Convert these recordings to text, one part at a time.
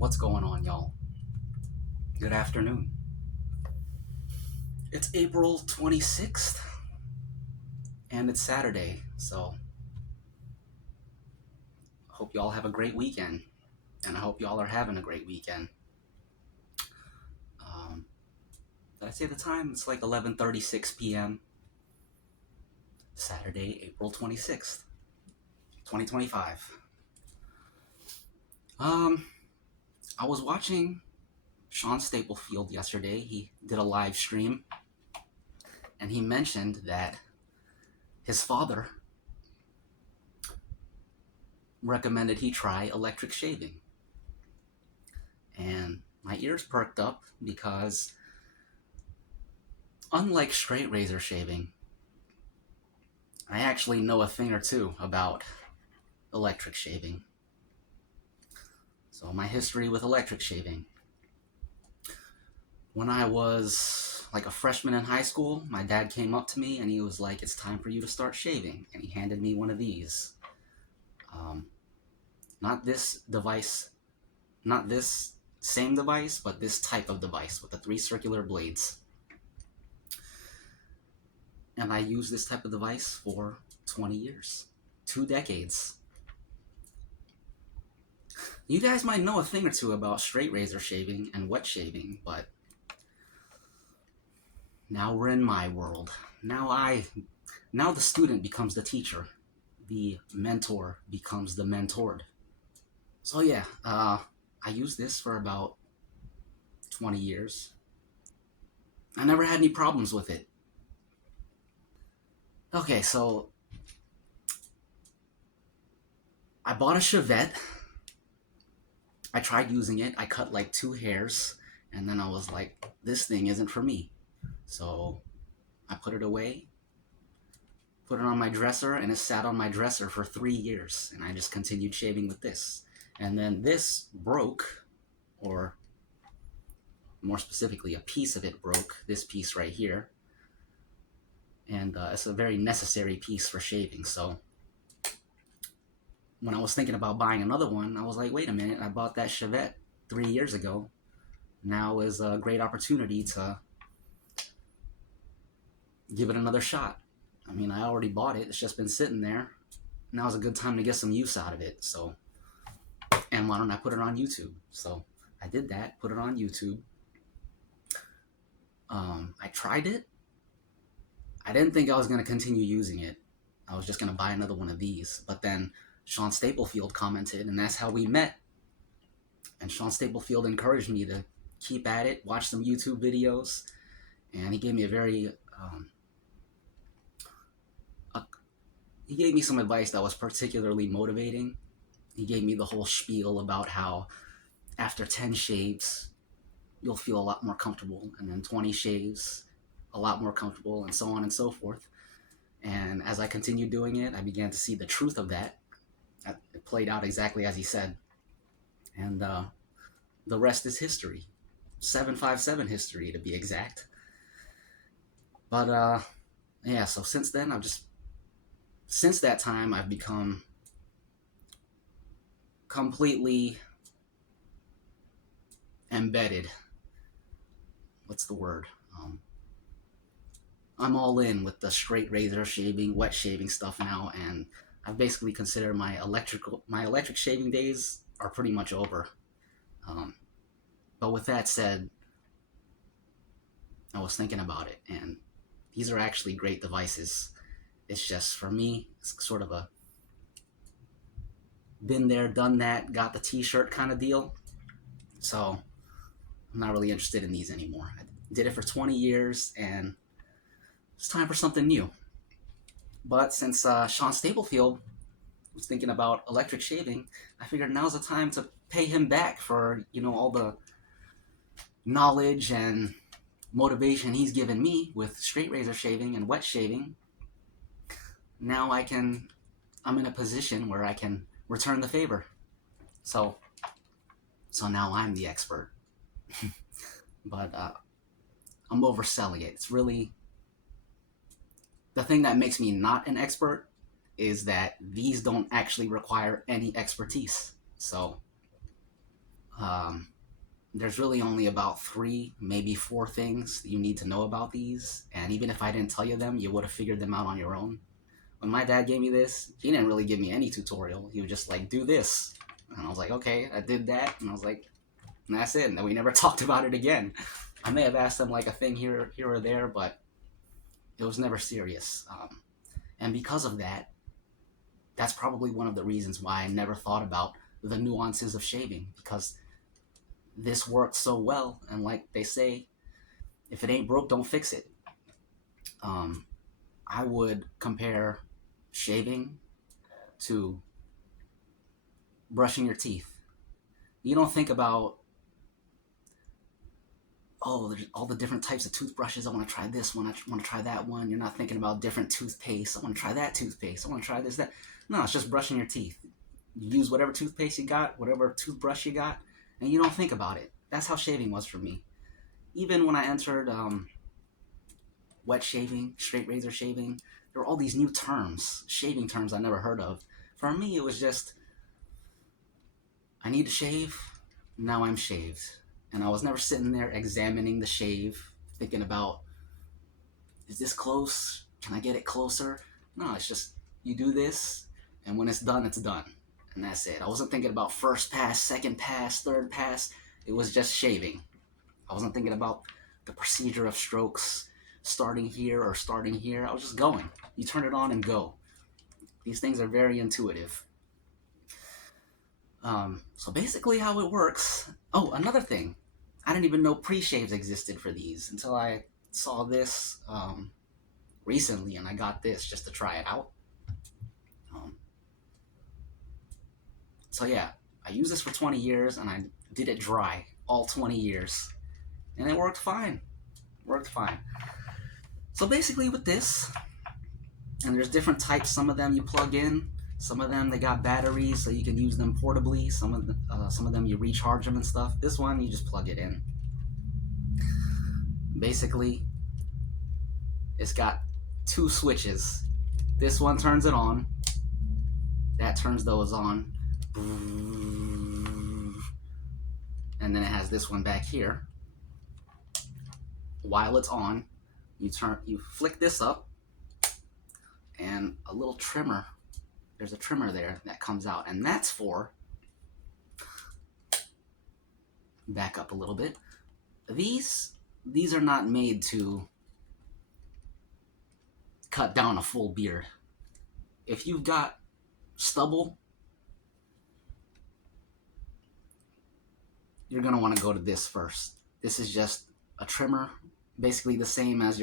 What's going on, y'all? Good afternoon. It's April 26th, and it's Saturday, so I hope y'all have a great weekend, and I hope y'all are having a great weekend. Um, did I say the time? It's like 11:36 p.m. Saturday, April 26th, 2025. Um, I was watching Sean Staplefield yesterday. He did a live stream, and he mentioned that his father recommended he try electric shaving. And my ears perked up because, unlike straight razor shaving, I actually know a thing or two about electric shaving. So, my history with electric shaving. When I was like a freshman in high school, my dad came up to me and he was like, "It's time for you to start shaving." And he handed me one of these. Um, not this device, not this same device, but this type of device with the three circular blades. And I used this type of device for 20 years, 2 decades. You guys might know a thing or two about straight razor shaving and wet shaving, but now we're in my world. Now the student becomes the teacher. The mentor becomes the mentored. So yeah, I used this for about 20 years. I never had any problems with it. Okay, so I bought a Chevette. I tried using it. I cut like 2 hairs, and then I was like, this thing isn't for me. So I put it away, put it on my dresser, and it sat on my dresser for 3 years. And I just continued shaving with this. And then this broke, or more specifically, a piece of it broke, this piece right here. And it's a very necessary piece for shaving. So when I was thinking about buying another one, I was like, wait a minute, I bought that Chevette 3 years ago. Now is a great opportunity to give it another shot. I mean, I already bought it. It's just been sitting there. Now's a good time to get some use out of it. So, and why don't I put it on YouTube? So I did that, put it on YouTube. I tried it. I didn't think I was going to continue using it. I was just going to buy another one of these. But then Sean Staplefield commented, and that's how we met. And Sean Staplefield encouraged me to keep at it, watch some YouTube videos, and he gave me he gave me some advice that was particularly motivating. He gave me the whole spiel about how after 10 shaves, you'll feel a lot more comfortable, and then 20 shaves, a lot more comfortable, and so on and so forth. And as I continued doing it, I began to see the truth of that. It played out exactly as he said. And the rest is history. 757 history, to be exact. But yeah, so since then, since that time, I've become completely embedded. What's the word? I'm all in with the straight razor shaving, wet shaving stuff now, and I've basically considered my electric shaving days are pretty much over. Um, but with that said, I was thinking about it, and these are actually great devices. It's just for me, it's sort of a been there, done that, got the T-shirt kind of deal. So I'm not really interested in these anymore. I did it for 20 years, and it's time for something new. But since Sean Staplefield was thinking about electric shaving, I figured now's the time to pay him back for all the knowledge and motivation he's given me with straight razor shaving and wet shaving. Now I'm in a position where I can return the favor. So now I'm the expert. But I'm overselling it. It's really the thing that makes me not an expert is that these don't actually require any expertise. So Um, there's really only about 3, maybe 4 things that you need to know about these, and even if I didn't tell you them, you would have figured them out on your own. When my dad gave me this, he didn't really give me any tutorial. He was just like, do this. And I was like, okay, I did that. And I was like, and that's it. And then we never talked about it again. I may have asked him like a thing here or there, but it was never serious. And because of that, that's probably one of the reasons why I never thought about the nuances of shaving, because this worked so well. And like they say, if it ain't broke, don't fix it. I would compare shaving to brushing your teeth. You don't think about, oh, there's all the different types of toothbrushes. I want to try this one. I want to try that one. You're not thinking about different toothpaste. I want to try that toothpaste. I want to try this, that. No, it's just brushing your teeth. You use whatever toothpaste you got, whatever toothbrush you got, and you don't think about it. That's how shaving was for me. Even when I entered wet shaving, straight razor shaving, there were all these new terms, shaving terms I never heard of. For me, it was just, I need to shave, now I'm shaved. And I was never sitting there examining the shave, thinking about, is this close? Can I get it closer? No, it's just, you do this, and when it's done, it's done. And that's it. I wasn't thinking about first pass, second pass, third pass. It was just shaving. I wasn't thinking about the procedure of strokes, starting here or starting here. I was just going. You turn it on and go. These things are very intuitive. So basically how it works. Oh, another thing. I didn't even know pre-shaves existed for these until I saw this recently, and I got this just to try it out. So yeah, I used this for 20 years, and I did it dry all 20 years. And it worked fine. Worked fine. So basically with this, and there's different types. Some of them you plug in. Some of them they got batteries, so you can use them portably. Some of them you recharge them and stuff. This one you just plug it in. Basically, it's got 2 switches. This one turns it on. That turns those on. And then it has this one back here. While it's on, you flick this up, and a little trimmer. There's a trimmer there that comes out, and that's for, back up a little bit. These are not made to cut down a full beard. If you've got stubble, you're gonna want to go to this first. This is just a trimmer, basically the same as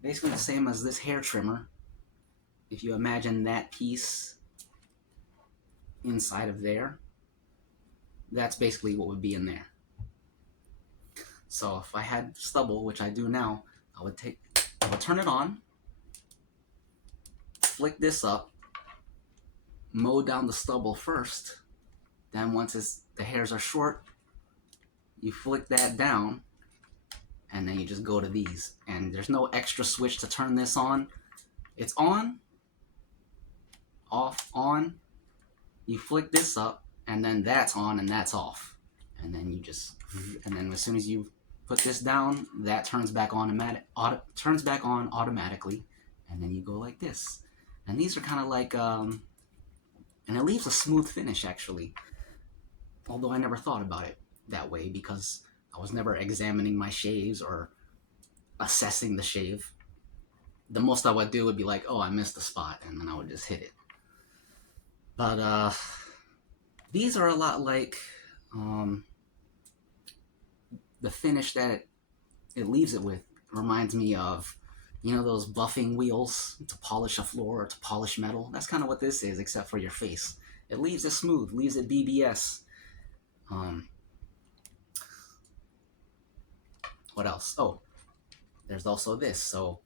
basically the same as this hair trimmer. If you imagine that piece inside of there, that's basically what would be in there. So if I had stubble, which I do now, I would turn it on, flick this up, mow down the stubble first. Then once the hairs are short, you flick that down, and then you just go to these. And there's no extra switch to turn this on. It's on, off, on. You flick this up, and then that's on and that's off. And then and then as soon as you put this down, that turns back on automatically, and then you go like this. And these are kind of like, and it leaves a smooth finish actually. Although I never thought about it that way because I was never examining my shaves or assessing the shave. The most I would do would be like, oh, I missed a spot, and then I would just hit it. But these are a lot like the finish that it leaves it with reminds me of, those buffing wheels to polish a floor or to polish metal. That's kind of what this is, except for your face. It leaves it smooth, leaves it BBS. What else? Oh, there's also this. So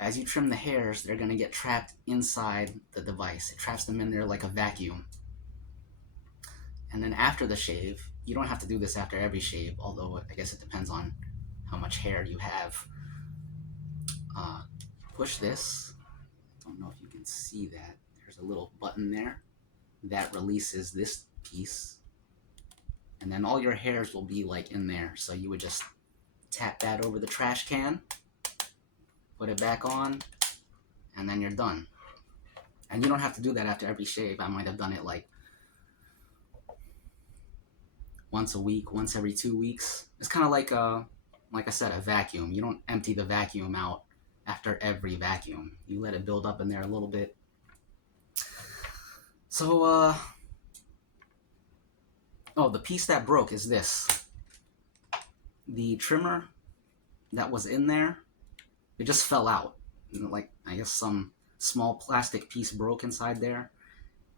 as you trim the hairs, they're going to get trapped inside the device. It traps them in there like a vacuum. And then after the shave, you don't have to do this after every shave, although I guess it depends on how much hair you have. Push this. I don't know if you can see that. There's a little button there that releases this piece. and then all your hairs will be like in there. So you would just tap that over the trash can, put it back on, and then you're done. And you don't have to do that after every shave. I might have done it like once a week, once every 2 weeks. It's kind of like I said, a vacuum. You don't empty the vacuum out after every vacuum. You let it build up in there a little bit. So, oh, the piece that broke is this. The trimmer that was in there, it just fell out. Like, I guess some small plastic piece broke inside there,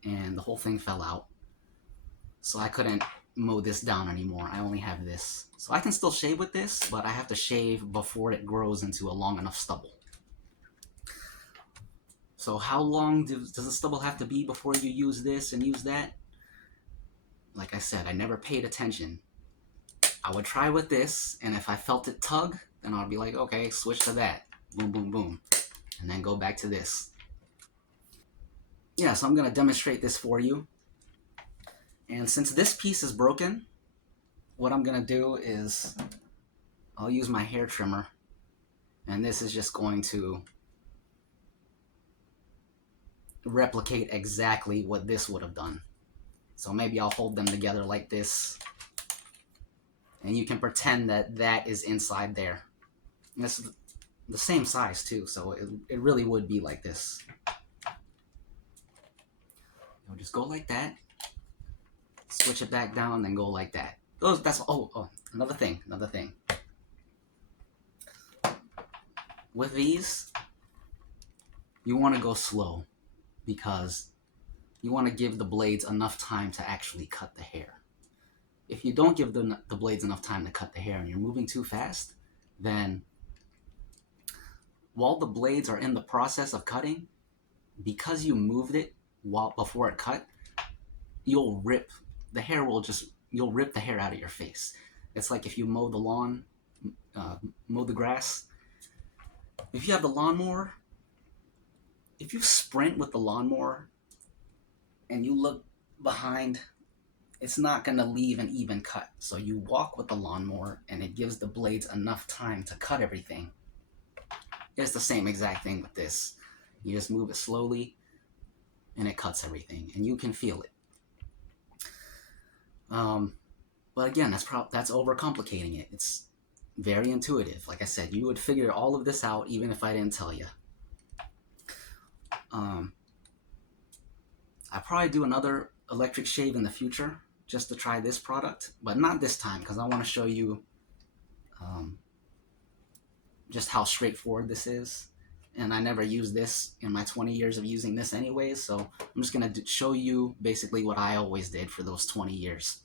and the whole thing fell out. So I couldn't mow this down anymore. I only have this. So I can still shave with this, but I have to shave before it grows into a long enough stubble. So how long does the stubble have to be before you use this and use that? Like I said, I never paid attention. I would try with this, and if I felt it tug, then I'd be like, okay, switch to that. Boom, boom, boom. And then go back to this. Yeah, so I'm going to demonstrate this for you. And since this piece is broken, what I'm going to do is I'll use my hair trimmer. And this is just going to replicate exactly what this would have done. So maybe I'll hold them together like this. And you can pretend that that is inside there. And this is the same size too, so it really would be like this. You'll just go like that. Switch it back down, then go like that. Another thing. With these, you want to go slow because you want to give the blades enough time to actually cut the hair. If you don't give the blades enough time to cut the hair and you're moving too fast, then while the blades are in the process of cutting, because you moved it before it cut, you'll rip the hair out of your face. It's like if you mow the lawn, mow the grass. If you have the lawnmower, if you sprint with the lawnmower and you look behind, it's not going to leave an even cut. So you walk with the lawnmower and it gives the blades enough time to cut everything. It's the same exact thing with this. You just move it slowly and it cuts everything and you can feel it. But again, that's overcomplicating it. It's very intuitive. Like I said, you would figure all of this out even if I didn't tell you. I'll probably do another electric shave in the future just to try this product, but not this time because I want to show you just how straightforward this is. And I never used this in my 20 years of using this anyways, so I'm just going to show you basically what I always did for those 20 years.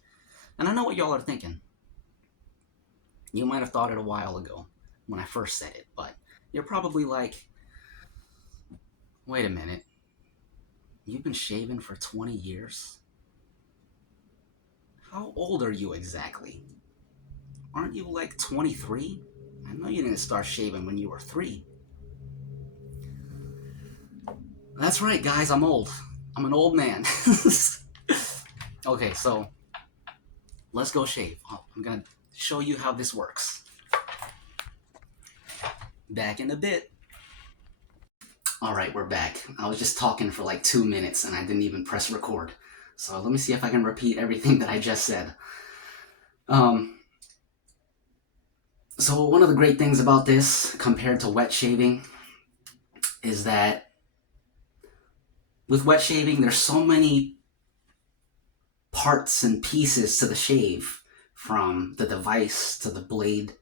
And I know what y'all are thinking. You might have thought it a while ago when I first said it, but you're probably like, wait a minute, you've been shaving for 20 years? How old are you exactly? Aren't you like 23? I know you didn't start shaving when you were 3. That's right, guys, I'm old. I'm an old man. Okay, so let's go shave. I'm gonna show you how this works. Back in a bit. All right, we're back. I was just talking for like 2 minutes and I didn't even press record. So let me see if I can repeat everything that I just said. So one of the great things about this compared to wet shaving is that with wet shaving, there's so many parts and pieces to the shave, from the device to the blade.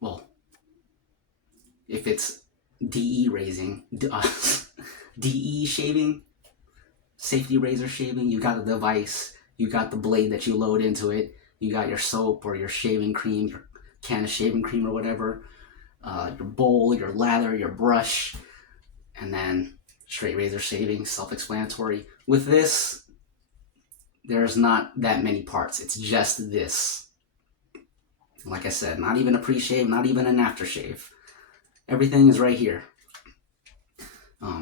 Well, if it's DE shaving, safety razor shaving, you got the device, you got the blade that you load into it, you got your soap or your shaving cream, your can of shaving cream or whatever, your bowl, your lather, your brush, and then straight razor shaving, self-explanatory. With this, there's not that many parts. It's just this. Like I said, not even a pre-shave, not even an aftershave. Everything is right here.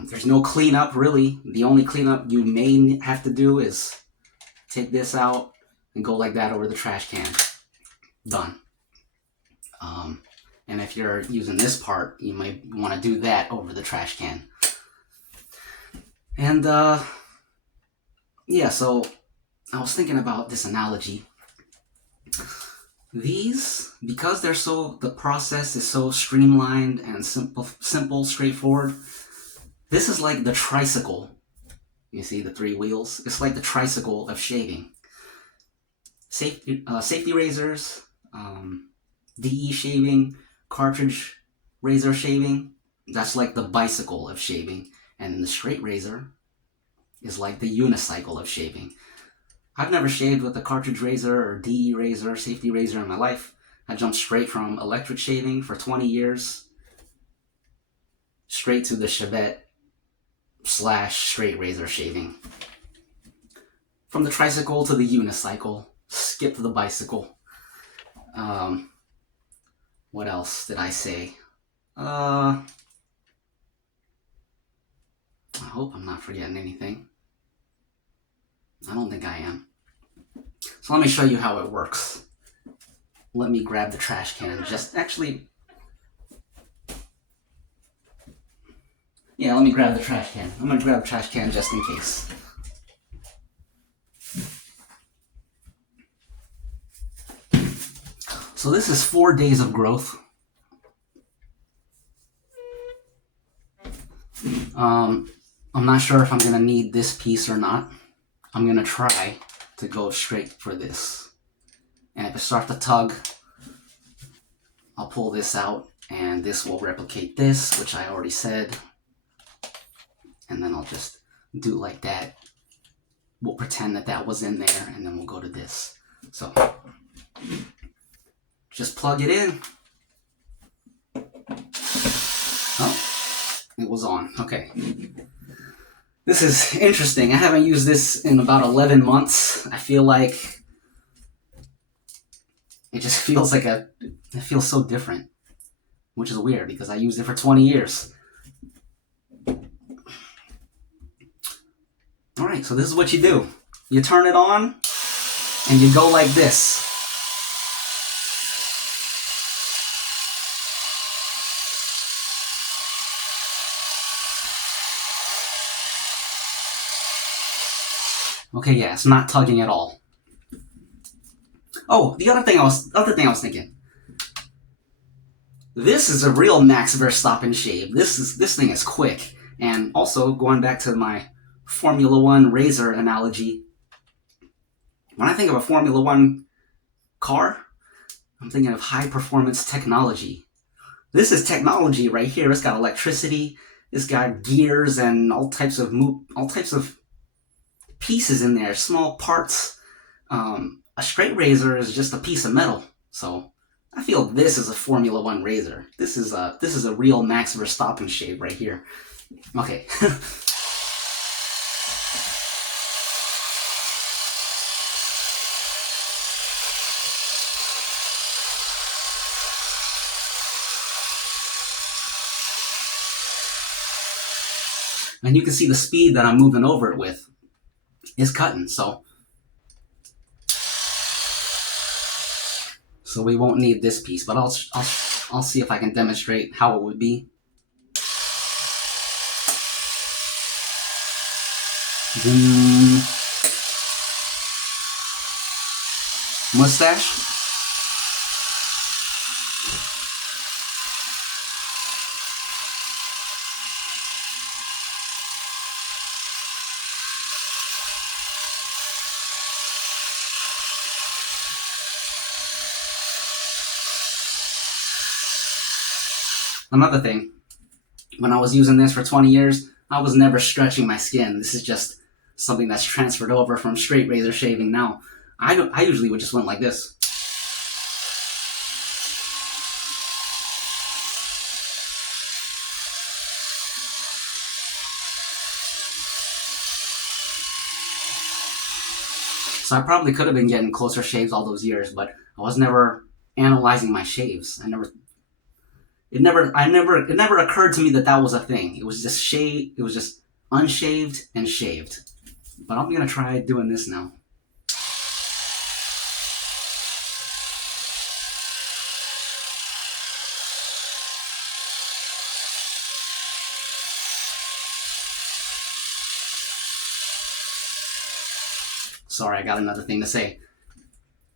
There's no cleanup, really. The only cleanup you may have to do is take this out, and go like that over the trash can. Done. And if you're using this part, you might want to do that over the trash can. And yeah, so I was thinking about this analogy. These, because the process is so streamlined and simple, straightforward, this is like the tricycle. You see the 3 wheels? It's like the tricycle of shaving. Safety razors, DE shaving, cartridge razor shaving, that's like the bicycle of shaving. And the straight razor is like the unicycle of shaving. I've never shaved with a cartridge razor or DE razor, safety razor in my life. I jumped straight from electric shaving for 20 years, straight to the Chevette / straight razor shaving. From the tricycle to the unicycle, skip to the bicycle. What else did I say? I hope I'm not forgetting anything. I don't think I am. So let me show you how it works. Let me grab the trash can. Let me grab the trash can. I'm going to grab the trash can just in case. So this is 4 days of growth. I'm not sure if I'm going to need this piece or not. I'm going to try to go straight for this. And if it starts to tug, I'll pull this out and this will replicate this, which I already said. And then I'll just do it like that. We'll pretend that was in there and then we'll go to this. So just plug it in. Oh, it was on. Okay. This is interesting. I haven't used this in about 11 months. I feel like it just feels like it feels so different, which is weird because I used it for 20 years. All right, so this is what you do. You turn it on and you go like this. Okay, yeah, it's not tugging at all. Oh, the other thing I was thinking. This is a real Max Verstappen shave. This thing is quick. And also, going back to my Formula One razor analogy, when I think of a Formula One car, I'm thinking of high performance technology. This is technology right here. It's got electricity. It's got gears and all types of pieces in there, small parts. A straight razor is just a piece of metal. So I feel this is a Formula One razor. This is a real Max Verstappen shave right here. Okay. And you can see the speed that I'm moving over it with is cutting, so we won't need this piece, but I'll see if I can demonstrate how it would be. Mustache. Another thing, when I was using this for 20 years, I was never stretching my skin. This is just something that's transferred over from straight razor shaving now. I usually would just went like this. So I probably could have been getting closer shaves all those years, but I was never analyzing my shaves. It never occurred to me that was a thing. It was just it was just unshaved and shaved. But I'm gonna try doing this now. Sorry, I got another thing to say.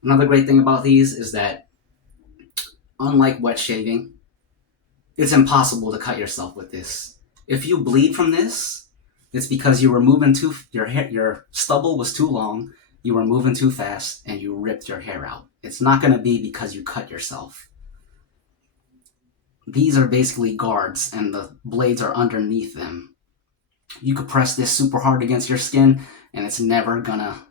Another great thing about these is that, unlike wet shaving, it's impossible to cut yourself with this. If you bleed from this, it's because you were moving too, your stubble was too long, you were moving too fast, and you ripped your hair out. It's not going to be because you cut yourself. These are basically guards, and the blades are underneath them. You could press this super hard against your skin, and it's never gonna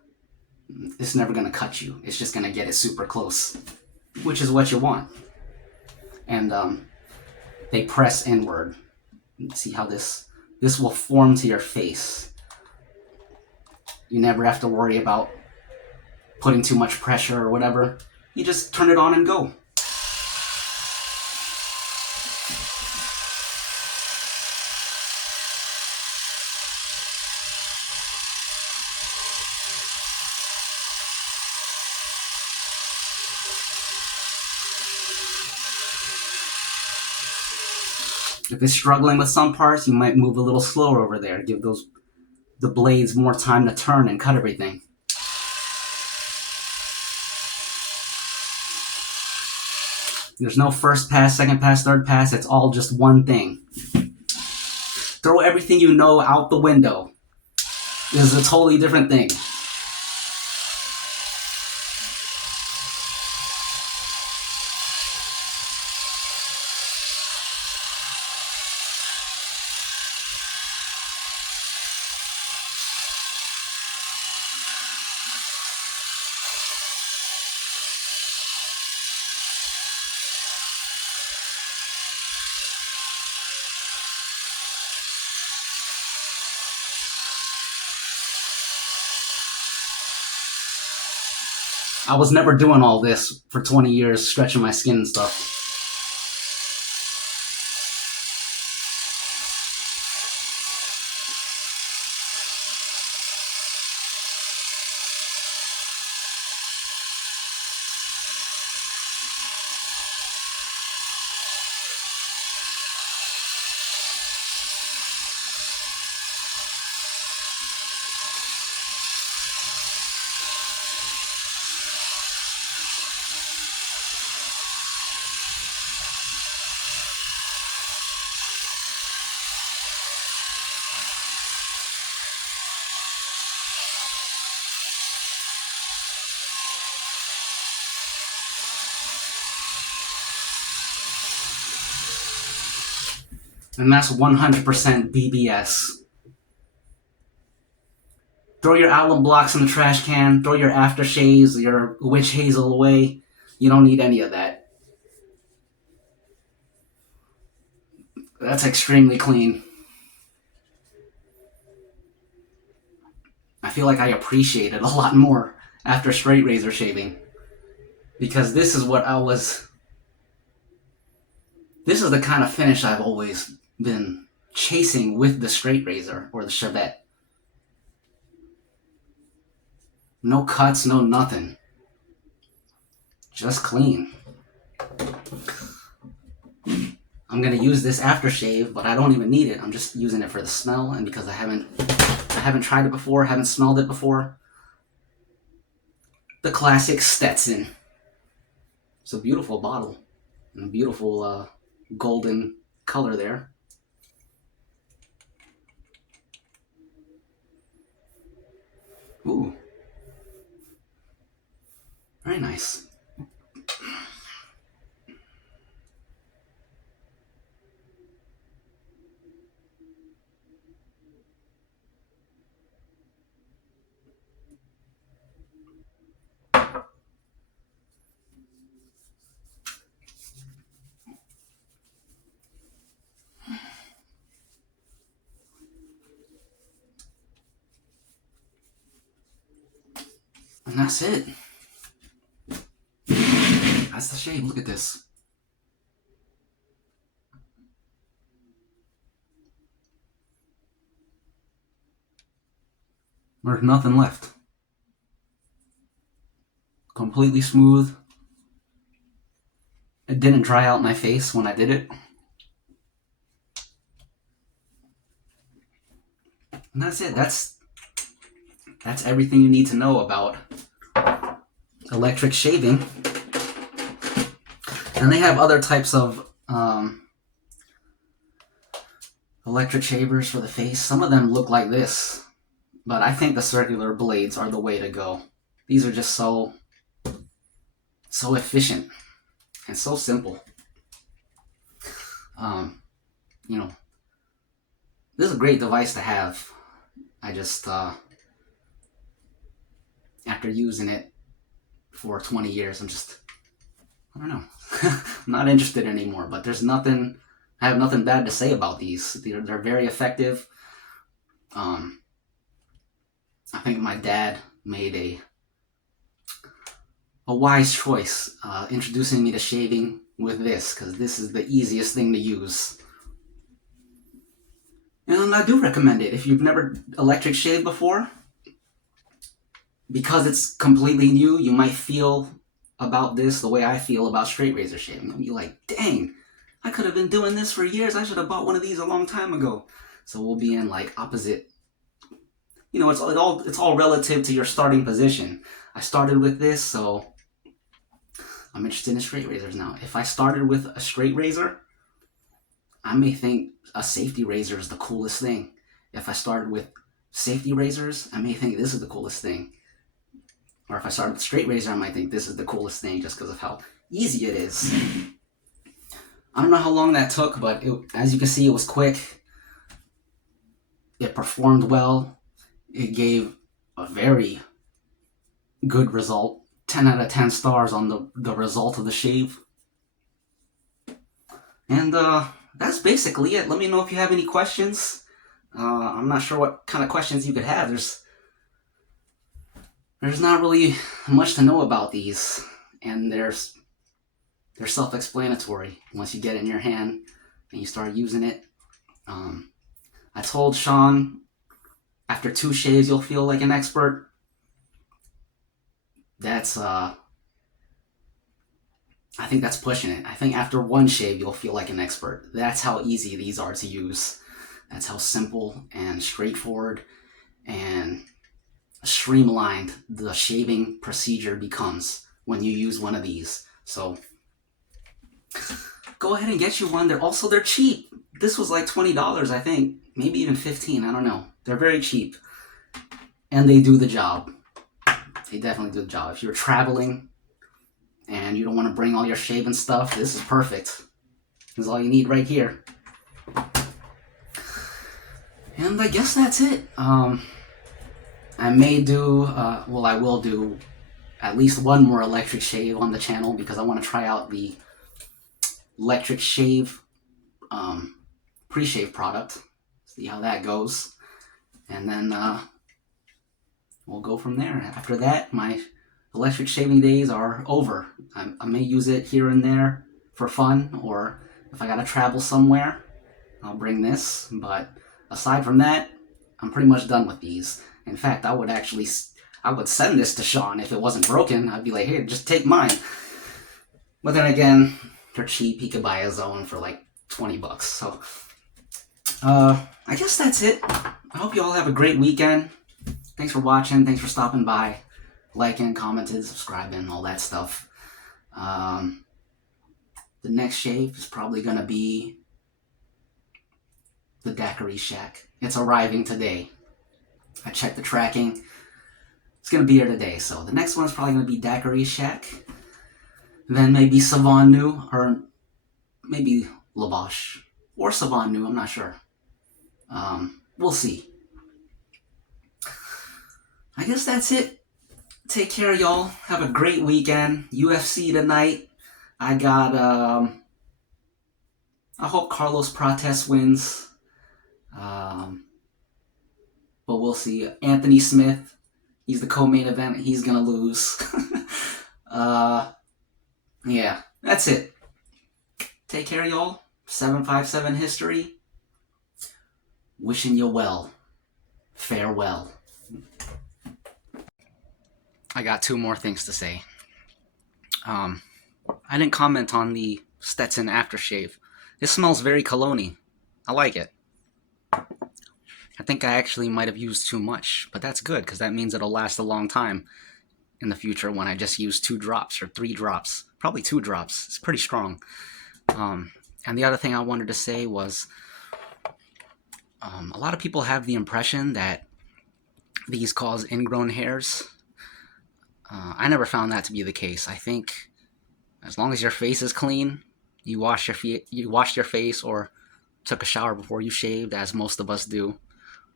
cut you. It's just gonna get it super close, which is what you want. And they press inward. See how this will form to your face. You never have to worry about putting too much pressure or whatever. You just turn it on and go. If it's struggling with some parts, you might move a little slower over there. Give the blades more time to turn and cut everything. There's no first pass, second pass, third pass. It's all just one thing. Throw everything you know out the window. This is a totally different thing. I was never doing all this for 20 years, stretching my skin and stuff. And that's 100% BBS. Throw your alum blocks in the trash can, throw your aftershaves, your witch hazel away. You don't need any of that. That's extremely clean. I feel like I appreciate it a lot more after straight razor shaving. Because this is the kind of finish I've always been chasing with the straight razor or the Chevette. No cuts, no nothing. Just clean. I'm gonna use this aftershave, but I don't even need it. I'm just using it for the smell, and because I haven't tried it before, haven't smelled it before. The classic Stetson. It's a beautiful bottle and a beautiful golden color there. Ooh. Very nice. And that's it. That's the shave. Look at this. There's nothing left. Completely smooth. It didn't dry out my face when I did it. And that's it. that's everything you need to know about electric shaving. And they have other types of electric shavers for the face. Some of them look like this, but I think the circular blades are the way to go. These are just so efficient and so simple. You know, this is a great device to have. I just, after using it for 20 years, I don't know. I'm not interested anymore, but I have nothing bad to say about these. They're very effective. I think my dad made a wise choice introducing me to shaving with this, because this is the easiest thing to use. And I do recommend it if you've never electric shaved before. Because it's completely new, you might feel about this the way I feel about straight razor shaving. You'll be like, dang, I could have been doing this for years. I should have bought one of these a long time ago. So we'll be in like opposite. You know, it's all relative to your starting position. I started with this, so I'm interested in straight razors now. If I started with a straight razor, I may think a safety razor is the coolest thing. If I started with safety razors, I may think this is the coolest thing. Or if I started with straight razor, I might think this is the coolest thing just because of how easy it is. I don't know how long that took, but as you can see, it was quick. It performed well. It gave a very good result. 10 out of 10 stars on the result of the shave. And that's basically it. Let me know if you have any questions. I'm not sure what kind of questions you could have. There's not really much to know about these, and they're self-explanatory once you get it in your hand and you start using it. I told Sean after 2 shaves you'll feel like an expert. That's I think that's pushing it. I think after 1 shave you'll feel like an expert. That's how easy these are to use. That's how simple and straightforward and streamlined the shaving procedure becomes when you use one of these. So go ahead and get you one. They're cheap. This was like $20, I think, maybe even $15. I don't know. They're very cheap, and they do the job. They definitely do the job. If you're traveling and you don't want to bring all your shaving stuff, this is perfect. This is all you need right here. And I guess that's it. I will do at least one more electric shave on the channel because I want to try out the electric shave pre-shave product. See how that goes. And then we'll go from there. After that, my electric shaving days are over. I may use it here and there for fun, or if I gotta travel somewhere, I'll bring this. But aside from that, I'm pretty much done with these. In fact, I would send this to Sean if it wasn't broken. I'd be like, here, just take mine. But then again, they're cheap. He could buy his own for like $20. So, I guess that's it. I hope you all have a great weekend. Thanks for watching. Thanks for stopping by. Liking, commenting, subscribing, all that stuff. The next shave is probably going to be the Daiquiri Shack. It's arriving today. I checked the tracking. It's going to be here today. So the next one is probably going to be Daiquiri Shack. Then maybe Savon New, or maybe Labosh, or Savon New. I'm not sure. We'll see. I guess that's it. Take care, y'all. Have a great weekend. UFC tonight. I hope Carlos Prates wins. But we'll see. Anthony Smith, he's the co-main event. He's gonna lose. Yeah, that's it. Take care, y'all. 757 History. Wishing you well. Farewell. I got 2 more things to say. I didn't comment on the Stetson aftershave. It smells very cologne-y. I like it. think I actually might have used too much, but that's good because that means it'll last a long time in the future when I just use 2 drops or 3 drops. Probably 2 drops. It's pretty strong. And the other thing I wanted to say was a lot of people have the impression that these cause ingrown hairs. I never found that to be the case. I think as long as your face is clean, you washed your face or took a shower before you shaved, as most of us do,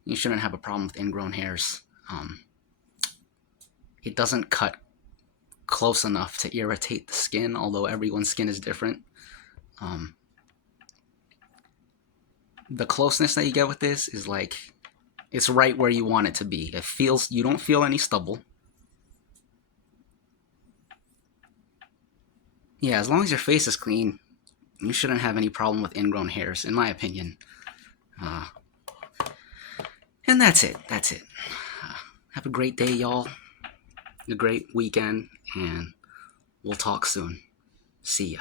you shouldn't have a problem with ingrown hairs. It doesn't cut close enough to irritate the skin, although everyone's skin is different. The closeness that you get with this is like, it's right where you want it to be. You don't feel any stubble. Yeah, as long as your face is clean, you shouldn't have any problem with ingrown hairs, in my opinion. And that's it. Have a great day, y'all. A great weekend, and we'll talk soon. See ya.